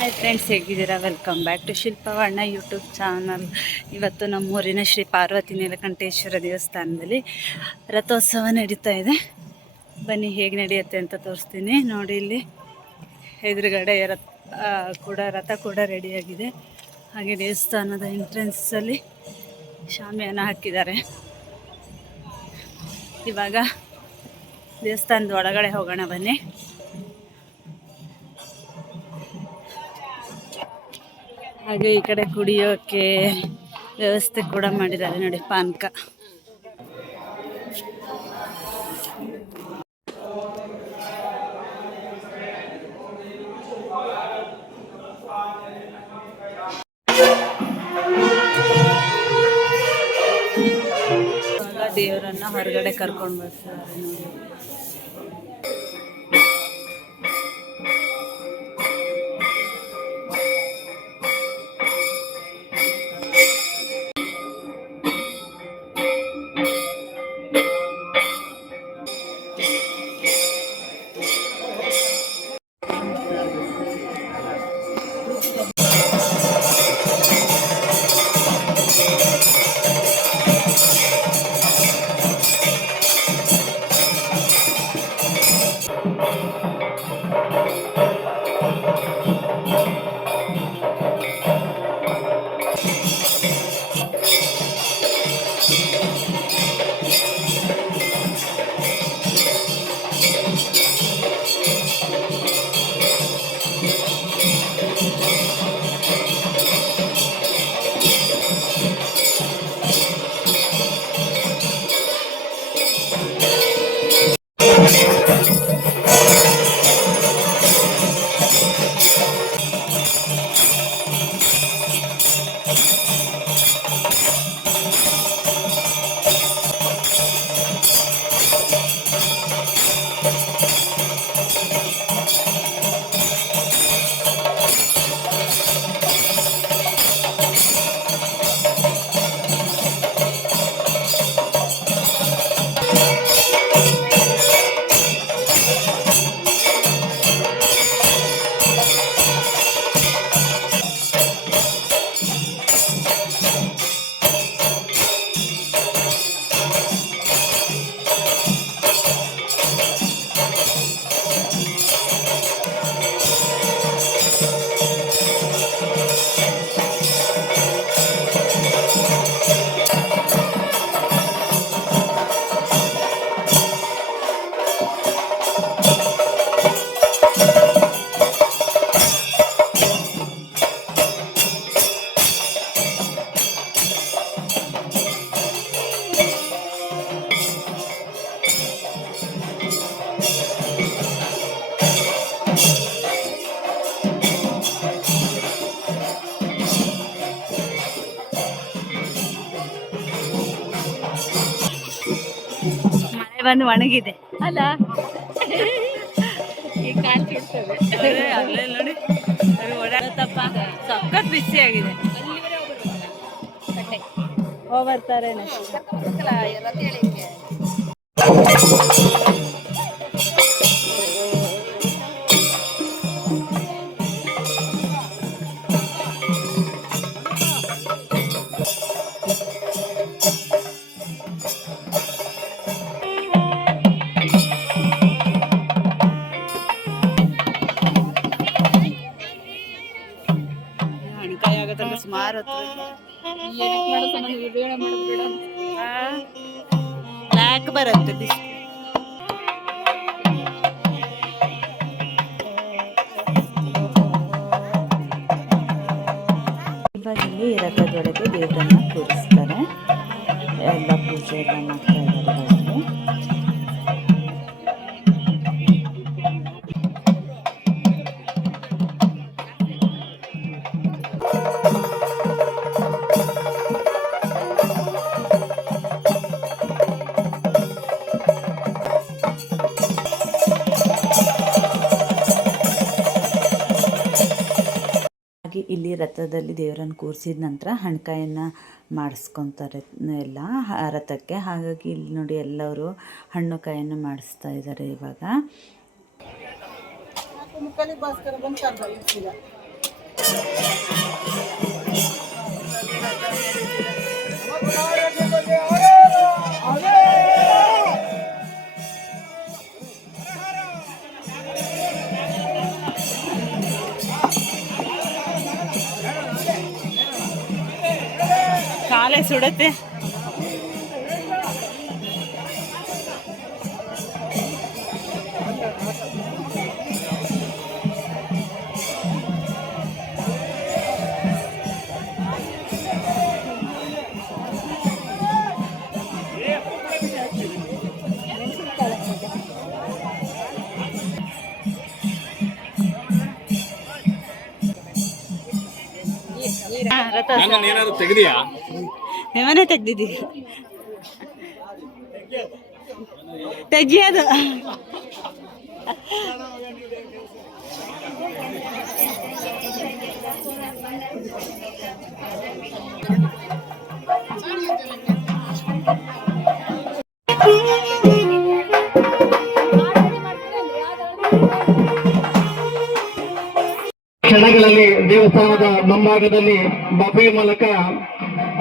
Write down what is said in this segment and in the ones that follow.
Hi friends, ಹೇಗಿದ್ದೀರಾ? Welcome back to Shilpavarna YouTube channel. ಇವತ್ತು ನಮ್ಮೂರಿನ ಶ್ರೀ ಪಾರ್ವತಿ ನೀಲಕಂಠೇಶ್ವರ ದೇವಸ್ಥಾನದಲ್ಲಿ ರಥೋತ್ಸವ ನಡೀತಾ ಇದೆ. ಬನ್ನಿ ಹೇಗೆ ನಡೆಯುತ್ತೆ ಅಂತ ತೋರಿಸ್ತೀನಿ. ನೋಡಿ, ಇಲ್ಲಿ ಎದುರುಗಡೆ ರಥ ಕೂಡ ರೆಡಿಯಾಗಿದೆ. ಹಾಗೆ ದೇವಸ್ಥಾನದ ಎಂಟ್ರೆನ್ಸಲ್ಲಿ ಶಾಮಿಯಾನ ಹಾಕಿದ್ದಾರೆ. ಇವಾಗ ದೇವಸ್ಥಾನದ ಒಳಗಡೆ ಹೋಗೋಣ ಬನ್ನಿ. ಹಾಗೆ ಈ ಕಡೆ ಕುಡಿಯೋಕೆ ವ್ಯವಸ್ಥೆ ಕೂಡ ಮಾಡಿದ್ದಾರೆ ನೋಡಿ, ಪಾನಕ. ದೇವರನ್ನ ಹೊರಗಡೆ ಕರ್ಕೊಂಡು ಬರ್ತಾರೆ ನೋಡಿ. ಬಂದು ಒಣಗಿದೆ ಅಲ್ಲ, ಅಲ್ಲೇ ನೋಡಿ ಓಡಾಡತ್ತಪ್ಪ. ಸಖತ್ ಬಿಸಿ ಆಗಿದೆ. ಹೋಗ್ಬರ್ತಾರೆ. ಸುಮಾರು ಬ್ಲ್ಯಾಕ್ ಬರುತ್ತೆ ಬಿಸಿ. ಇವಾಗ ಇಲ್ಲಿ ರಥದೊಳಗೆ ದೇವರನ್ನ ಕೂರಿಸ್ತಾರೆ. ಎಲ್ಲ ಪೂಜೆ ಎಲ್ಲ ಮಾಡ್ತಾ ಇದ್ದಾರೆ. ಇಲ್ಲಿ ರಥದಲ್ಲಿ ದೇವರನ್ನು ಕೂರಿಸಿದ ನಂತರ ಹಣ್ಕಾಯನ್ನು ಮಾಡಿಸ್ಕೊತಾರೆ ಎಲ್ಲ ರಥಕ್ಕೆ. ಹಾಗಾಗಿ ಇಲ್ಲಿ ನೋಡಿ ಎಲ್ಲರೂ ಹಣ್ಣು ಕಾಯನ್ನು ಮಾಡಿಸ್ತಾ ಇದ್ದಾರೆ ಇವಾಗ. ಕಾಲೇ ಸುಡತ್ತೆ. ಏನಾದ್ರು ತೆಗ್ದಿಯಾ? ನಿಮ್ಮನೆ ತೆಗ್ದಿದ್ದೀವಿ. ತೆಗಿಯೋದು ಕ್ಷಣಗಳಲ್ಲಿ ದೇವಸ್ಥಾನದ ಮುಂಭಾಗದಲ್ಲಿ ಬಫೆ ಮೂಲಕ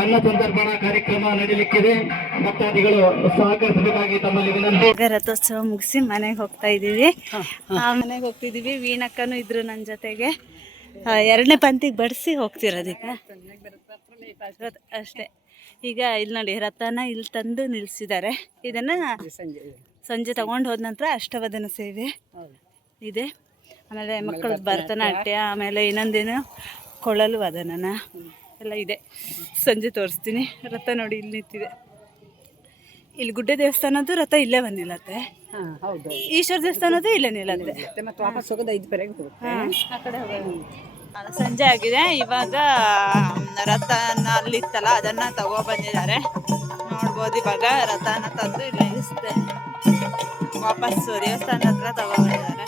ಅನ್ನ ಸಂತರ್ಪಣಾ ಕಾರ್ಯಕ್ರಮ ನಡೆಯಲಿಕ್ಕಿದೆ. ಭಕ್ತಾದಿಗಳು ಸಹಕರಿಸಬೇಕಾಗಿ ತಮ್ಮಲ್ಲಿ ವಿನಂತಿ. ರಥೋತ್ಸವ ಮುಗಿಸಿ ಮನೆಗೆ ಹೋಗ್ತಾ ಇದ್ದೀವಿ. ಮನೆಗೆ ಹೋಗ್ತಿದ್ದೀವಿ. ವೀಣಕ್ಕನೂ ಇದ್ರು ನನ್ನ ಜೊತೆಗೆ. 2ನೇ ಪಂಕ್ತಿಗೆ ಬಡಿಸಿ ಹೋಗ್ತಿರೋದೀಗ ಅಷ್ಟೇ. ಈಗ ಇಲ್ಲಿ ನೋಡಿ ರಥನ ಇಲ್ಲಿ ತಂದು ನಿಲ್ಲಿಸಿದ್ದಾರೆ. ಇದನ್ನು ಸಂಜೆ ತಗೊಂಡು ಹೋದ ನಂತರ ಅಷ್ಟವದನ ಸೇವೆ ಇದೆ. ಆಮೇಲೆ ಮಕ್ಕಳದ್ದು ಭರತನಾಟ್ಯ, ಆಮೇಲೆ ಇನ್ನೊಂದೇನು ಕೊಳಲು ವದನನ ಎಲ್ಲ ಇದೆ. ಸಂಜೆ ತೋರಿಸ್ತೀನಿ. ರಥ ನೋಡಿ ಇಲ್ಲಿ ನಿಂತಿದೆ. ಇಲ್ಲಿ ಗುಡ್ಡೆ ದೇವಸ್ಥಾನದ್ದು ರಥ ಇಲ್ಲೇ ಬಂದಿಲ್ಲತ್ತೆ. ಈಶ್ವರ ದೇವಸ್ಥಾನದ್ದು ಇಲ್ಲೇ ನಿಲ್ಲತ್ತೆ. ಸಂಜೆ ಆಗಿದೆ. ಇವಾಗ ರಥನ ಅಲ್ಲಿತ್ತಲ್ಲ ಅದನ್ನು ತಗೊಬಂದಿದ್ದಾರೆ. ನೋಡ್ಬೋದು. ಇವಾಗ ರಥನ ತಂದು ಇಲ್ಲಿ ನಿಲ್ಲಿಸ್ತೆ ವಾಪಸ್ಸು ದೇವಸ್ಥಾನ ಹತ್ರ ತಗೊಬಂದಿದ್ದಾರೆ.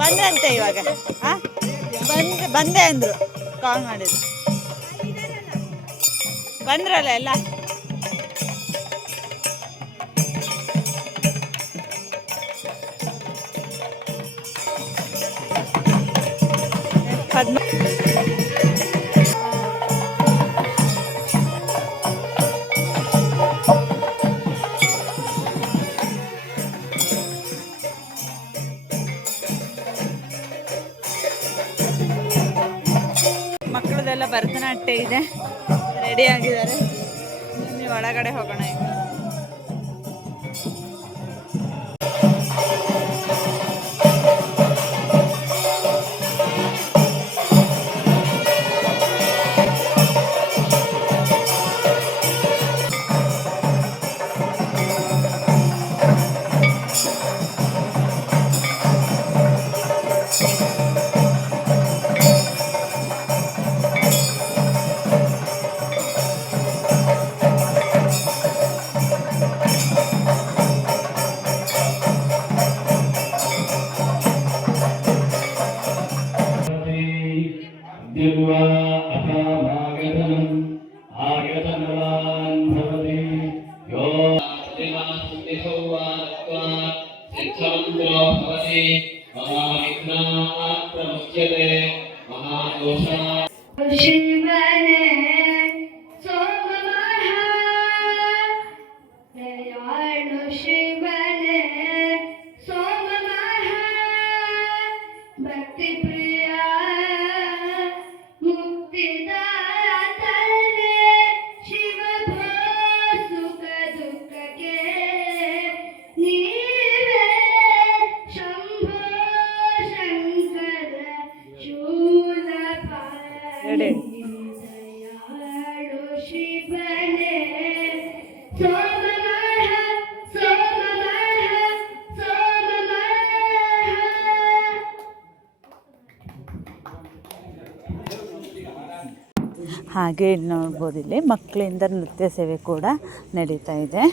ಬಂದ್ರಂತೆ ಇವಾಗ. ಬಂದೆ ಅಂದರು. ಕಾಲ್ ಮಾಡಿದ್ರು. ಬಂದ್ರಲ್ಲ ಎಲ್ಲ. ಮಕ್ಕಳದೆಲ್ಲ ಭರತನಾಟ್ಯ ಇದೆ. ರೆಡಿ ಆಗಿದ್ದಾರೆ. ನೀವು ಒಳಗಡೆ ಹೋಗೋಣ ಈಗ. ಹಾಗೆ ಇಲ್ಲಿ ನೋಡ್ಬೋದು. ಇಲ್ಲಿ ಮಕ್ಕಳಿಂದ ನೃತ್ಯ ಸೇವೆ ಕೂಡ ನಡೀತಾ ಇದೆ.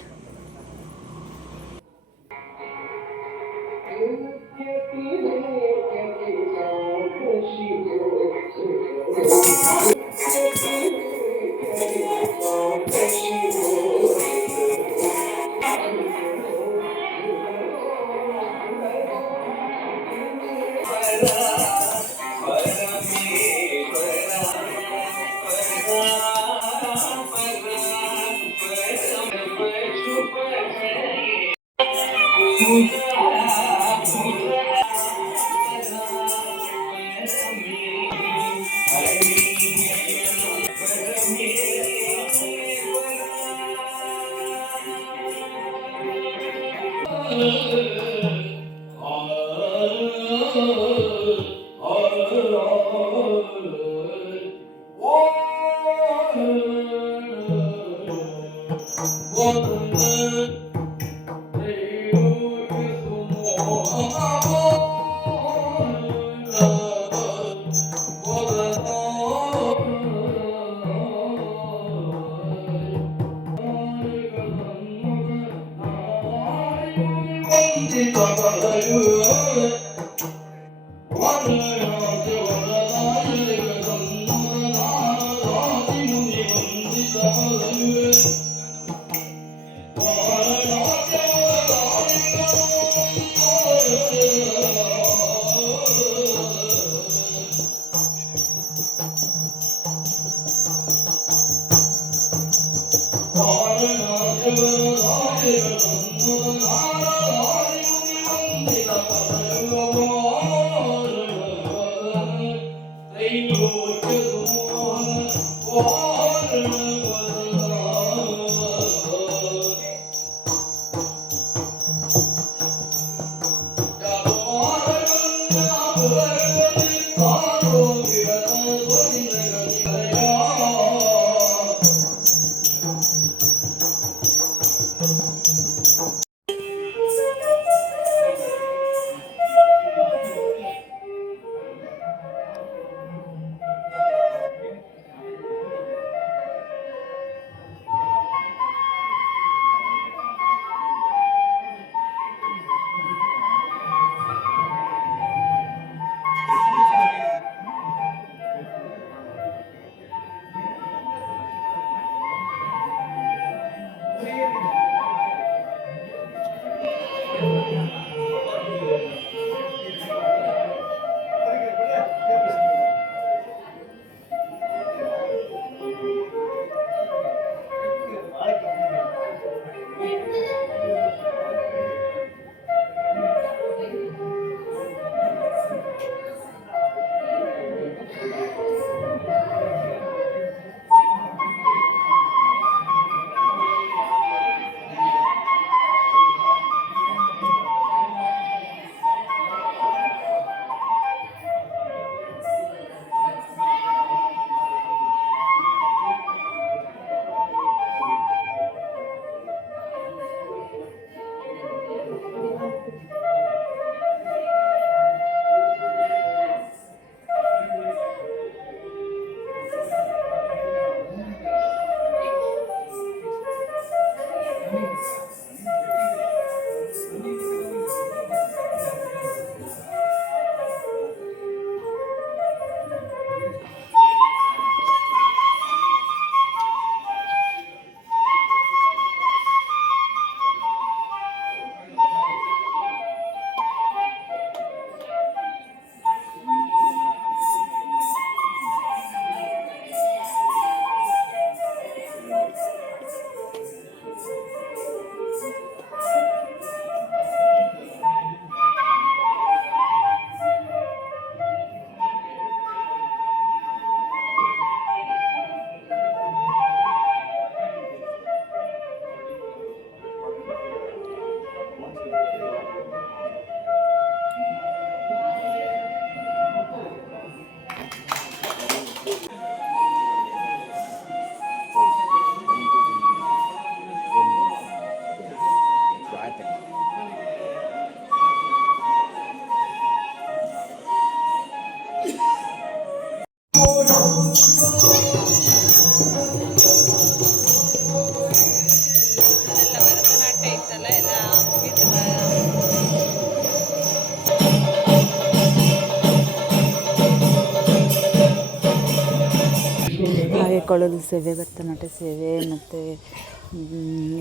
ಕೊಳಲು ಸೇವೆ, ಭರತನಾಟ್ಯ ಸೇವೆ ಮತ್ತು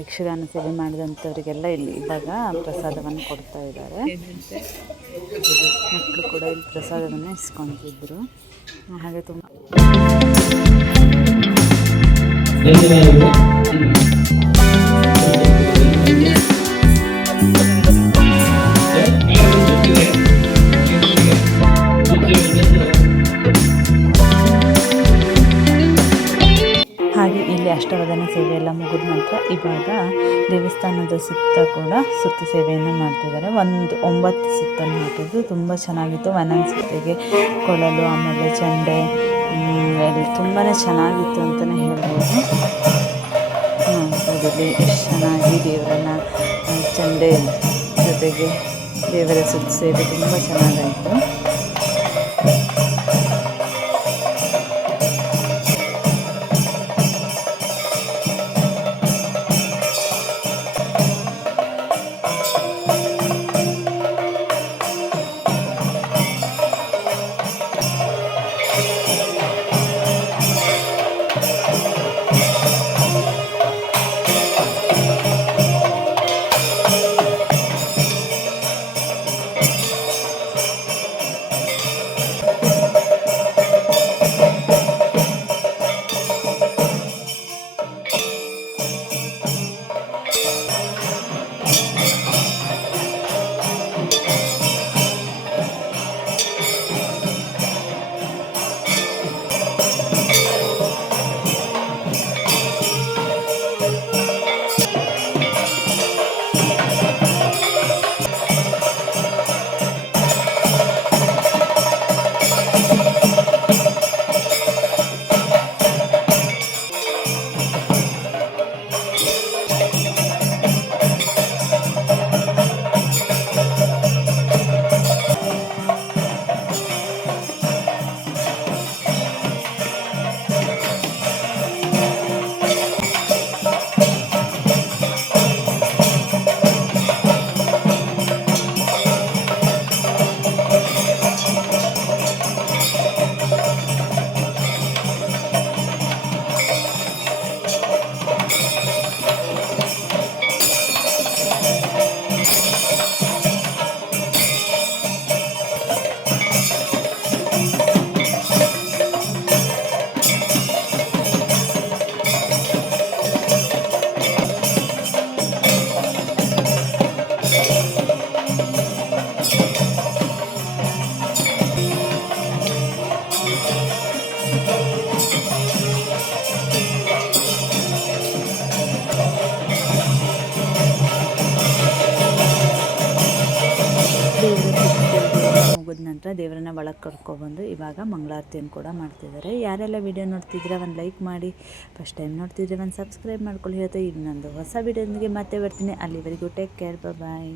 ಯಕ್ಷಗಾನ ಸೇವೆ ಮಾಡಿದಂಥವರಿಗೆಲ್ಲ ಇಲ್ಲಿ ಇವಾಗ ಪ್ರಸಾದವನ್ನು ಕೊಡ್ತಾ ಇದ್ದಾರೆ. ಮಕ್ಕಳು ಕೂಡ ಇಲ್ಲಿ ಪ್ರಸಾದವನ್ನು ಇಸ್ಕೊತಿದ್ರು. ಹಾಗೆ ತುಂಬ ಹಾಗೆ ಇಲ್ಲಿ ಅಷ್ಟವದನ ಸೇವೆ ಎಲ್ಲ ಮುಗಿದ ನಂತರ ಇವಾಗ ದೇವಸ್ಥಾನದ ಸುತ್ತ ಕೂಡ ಸುತ್ತು ಸೇವೆಯನ್ನು ಮಾಡ್ತಿದ್ದಾರೆ. 9 ಸುತ್ತನ್ನು ಹಾಕಿದ್ದು ತುಂಬ ಚೆನ್ನಾಗಿತ್ತು. ಒಂದೊಂದು ಸುತ್ತಿಗೆ ಕೊಳಲು ಆಮೇಲೆ ಚೆಂಡೆ ಎಲ್ಲ ತುಂಬಾ ಚೆನ್ನಾಗಿತ್ತು ಅಂತಲೇ ಹೇಳ್ಬೋದು. ಇಲ್ಲಿ ಎಷ್ಟು ಚೆನ್ನಾಗಿ ದೇವರನ್ನ ಚೆಂಡೆ ಜೊತೆಗೆ ದೇವರ ಸುತ್ತು ಸೇವೆ ತುಂಬ ಚೆನ್ನಾಗಾಯಿತು. ಮುಗಿದ ನಂತರ ದೇವರನ್ನ ಒಳಗೆ ಕರ್ಕೊಬಂದು ಇವಾಗ ಮಂಗಳಾರತಿಯನ್ನು ಕೂಡ ಮಾಡ್ತಿದ್ದಾರೆ. ಯಾರೆಲ್ಲ ವಿಡಿಯೋ ನೋಡ್ತಿದ್ರೆ ಒಂದು ಲೈಕ್ ಮಾಡಿ, ಫಸ್ಟ್ ಟೈಮ್ ನೋಡ್ತಿದ್ರೆ ಒಂದು ಸಬ್ಸ್ಕ್ರೈಬ್ ಮಾಡ್ಕೊಳ್ಳಿ. ಇವತ್ತು ಇನ್ನೊಂದು ಹೊಸ ವಿಡಿಯೋದೊಂದಿಗೆ ಮತ್ತೆ ಬರ್ತೀನಿ. ಅಲ್ಲಿವರೆಗೂ ಟೇಕ್ ಕೇರ್, ಬಾಯ್.